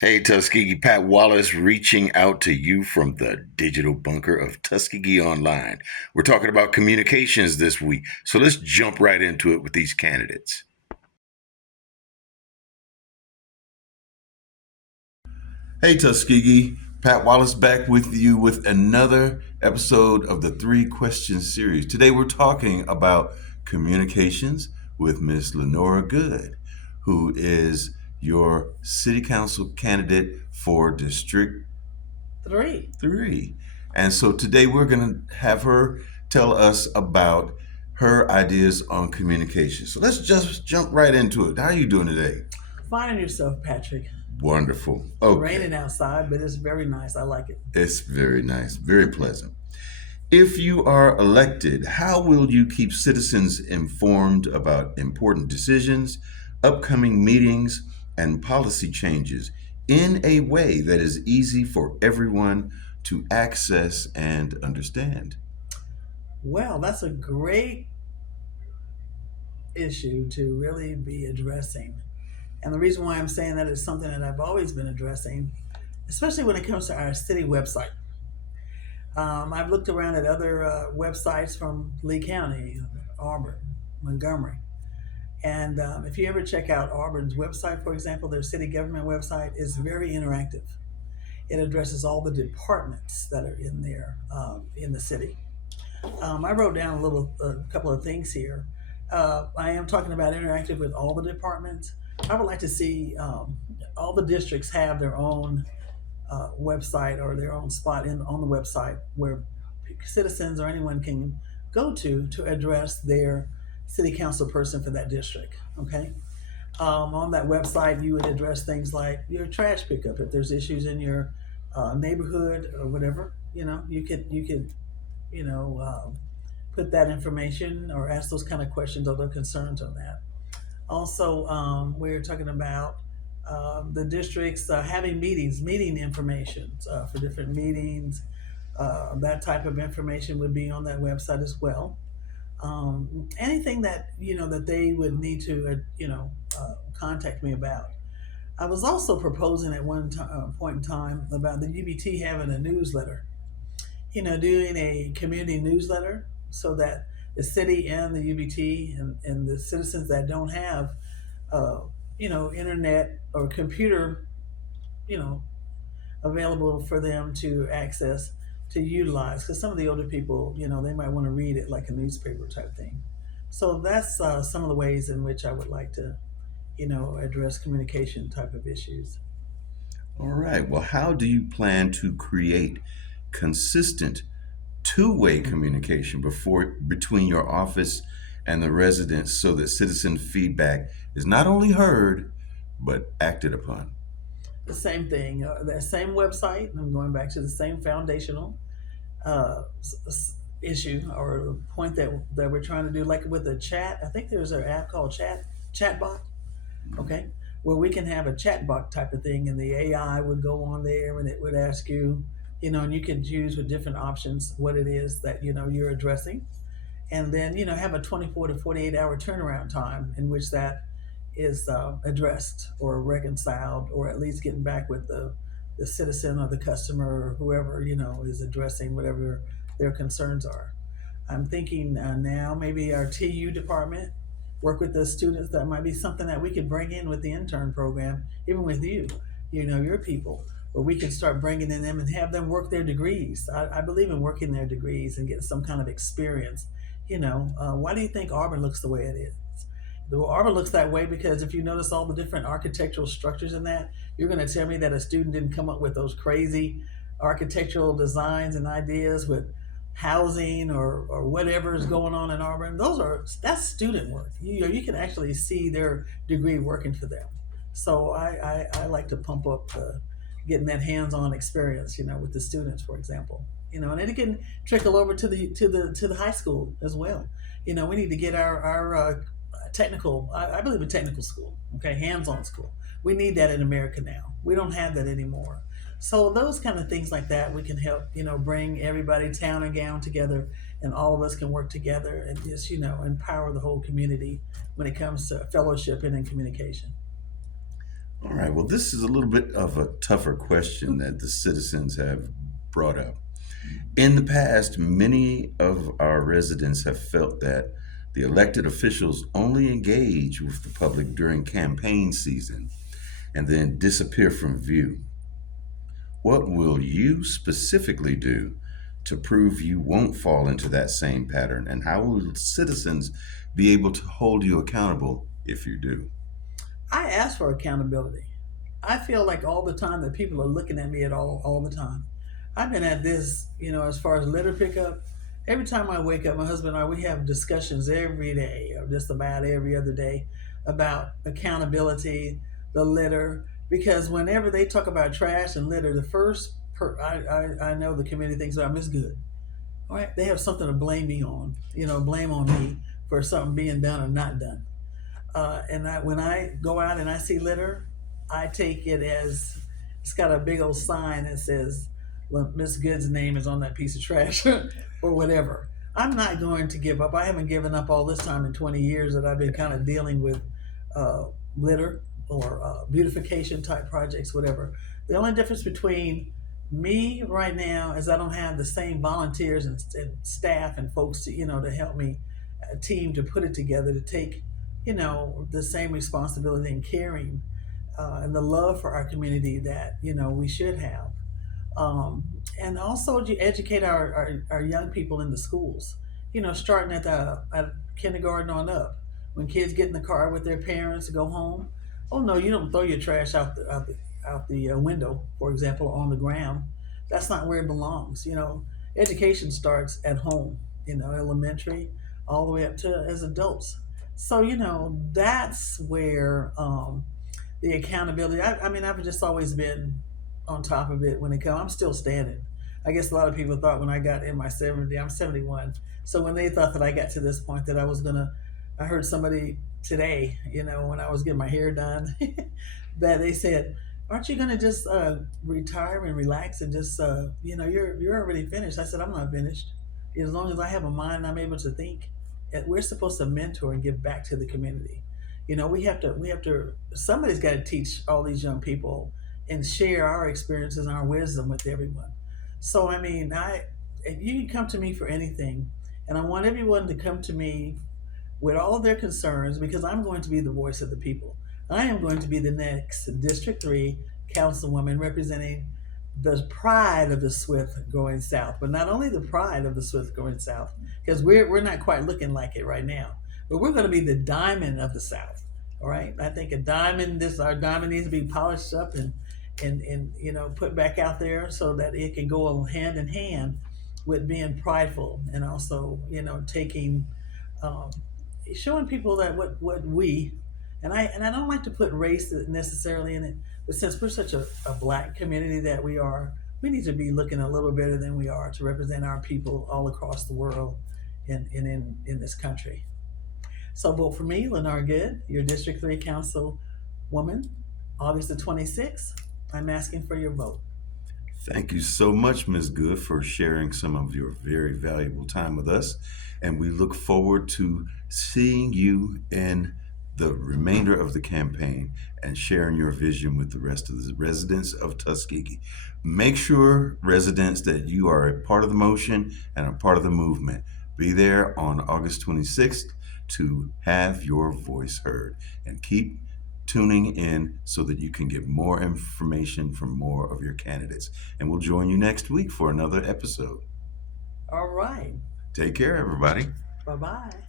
Hey, Tuskegee, Pat Wallace reaching out to you from the digital bunker of Tuskegee Online. We're talking about communications this week, so let's jump right into it with these candidates. Hey, Tuskegee, Pat Wallace back with you with another episode of the Three Questions series. Today we're talking about communications with Miss Lenora Goode, who is your city council candidate for District Three. 3. And so today we're going to have her tell us about her ideas on communication. So let's just jump right into it. How are you doing today? Finding yourself, Patrick. Wonderful. Raining Okay. outside, but it's very nice. I like it. It's very nice, very pleasant. If you are elected, how will you keep citizens informed about important decisions, upcoming meetings, and policy changes in a way that is easy for everyone to access and understand? Well, that's a great issue to really be addressing. And the reason why I'm saying that is something that I've always been addressing, especially when it comes to our city website. I've looked around at other websites from Lee County, Auburn, Montgomery. And if you ever check out Auburn's website, for example, their city government website is very interactive. It addresses all the departments that are in there in the city. I wrote down a couple of things here. I am talking about interactive with all the departments. I would like to see all the districts have their own website or their own spot on the website where citizens or anyone can go to address their city council person for that district. Okay. On that website, you would address things like your trash pickup. If there's issues in your neighborhood or whatever, you could you know, put that information or ask those kind of questions or their concerns on that. Also, we're talking about the districts having meetings, meeting information for different meetings. That type of information would be on that website as well. Anything that that they would need to contact me about. I was also proposing at point in time about the UBT having a newsletter, doing a community newsletter so that the city and the UBT and the citizens that don't have, internet or computer, you know, available for them to access to utilize. Because some of the older people, they might want to read it like a newspaper type thing. So that's some of the ways in which I would like to, address communication type of issues. All right. Well, how do you plan to create consistent two-way communication between your office and the residents so that citizen feedback is not only heard but acted upon? The same thing, that same website. I'm going back to the same foundational issue or point that we're trying to do, like with the chat. I think there's an app called Chatbot. Okay, where we can have a chatbot type of thing, and the AI would go on there and it would ask you, and you can choose with different options what it is that you're addressing, and then have a 24 to 48 hour turnaround time in which that is addressed or reconciled, or at least getting back with the citizen or the customer or whoever is addressing whatever their concerns are. I'm thinking now maybe our TU department work with the students. That might be something that we could bring in with the intern program, even with you, your people, where we can start bringing in them and have them work their degrees. I believe in working their degrees and getting some kind of experience. Why do you think Auburn looks the way it is? The Auburn looks that way because if you notice all the different architectural structures in that, you're going to tell me that a student didn't come up with those crazy architectural designs and ideas with housing or whatever is going on in Auburn. That's student work. You can actually see their degree working for them. So I like to pump up getting that hands-on experience, with the students, for example. And it can trickle over to the high school as well. We need to get our technical. I believe in technical school. Okay, hands-on school. We need that in America now. We don't have that anymore. So those kind of things like that, we can help, bring everybody town and gown together, and all of us can work together and just, empower the whole community when it comes to fellowship and in communication. All right. Well, this is a little bit of a tougher question that the citizens have brought up. In the past, many of our residents have felt that the elected officials only engage with the public during campaign season and then disappear from view. What will you specifically do to prove you won't fall into that same pattern? And how will citizens be able to hold you accountable if you do? I ask for accountability. I feel like all the time that people are looking at me at all the time. I've been at this, as far as litter pickup. Every time I wake up, my husband and I, we have discussions every day, or just about every other day, about accountability, the litter. Because whenever they talk about trash and litter, the first I know the committee thinks I'm Miss Good. All right, they have something to blame me on, blame on me for something being done or not done. When I go out and I see litter, I take it as it's got a big old sign that says, well, Miss Good's name is on that piece of trash or whatever. I'm not going to give up. I haven't given up all this time in 20 years that I've been kind of dealing with uh, litter or beautification type projects, whatever. The only difference between me right now is I don't have the same volunteers and staff and folks to help me, a team to put it together to take the same responsibility and caring and the love for our community that we should have. And also to educate our young people in the schools, starting at kindergarten on up. When kids get in the car with their parents to go home, oh no, you don't throw your trash out the window, for example, or on the ground. That's not where it belongs. Education starts at home, elementary, all the way up to as adults. So that's where the accountability. I mean, I've just always been on top of it when it comes. I'm still standing. I guess a lot of people thought when I got in my 70, I'm 71. So when they thought that I got to this point that I was gonna, I heard somebody today, when I was getting my hair done, that they said, "Aren't you gonna just retire and relax and just, you're already finished?" I said, "I'm not finished. As long as I have a mind, I'm able to think. And we're supposed to mentor and give back to the community. We have to. Somebody's got to teach all these young people and share our experiences and our wisdom with everyone. So I mean, if you can come to me for anything, and I want everyone to come to me with all their concerns because I'm going to be the voice of the people. I am going to be the next District 3 councilwoman representing the pride of the Swift going south, but not only the pride of the Swift going south, because we're not quite looking like it right now, but we're going to be the diamond of the South. All right, I think our diamond needs to be polished up and put back out there so that it can go hand in hand with being prideful and also taking um, showing people that what we and I don't like to put race necessarily in it, but since we're such a black community that we are, we need to be looking a little better than we are to represent our people all across the world in this country. So vote for me, Lenora Goode, your District 3 Council woman, August the 26th. I'm asking for your vote. Thank you so much, Ms. Good, for sharing some of your very valuable time with us. And we look forward to seeing you in the remainder of the campaign and sharing your vision with the rest of the residents of Tuskegee. Make sure, residents, that you are a part of the motion and a part of the movement. Be there on August 26th to have your voice heard, and keep tuning in so that you can get more information from more of your candidates. And we'll join you next week for another episode. All right. Take care, everybody. Bye bye.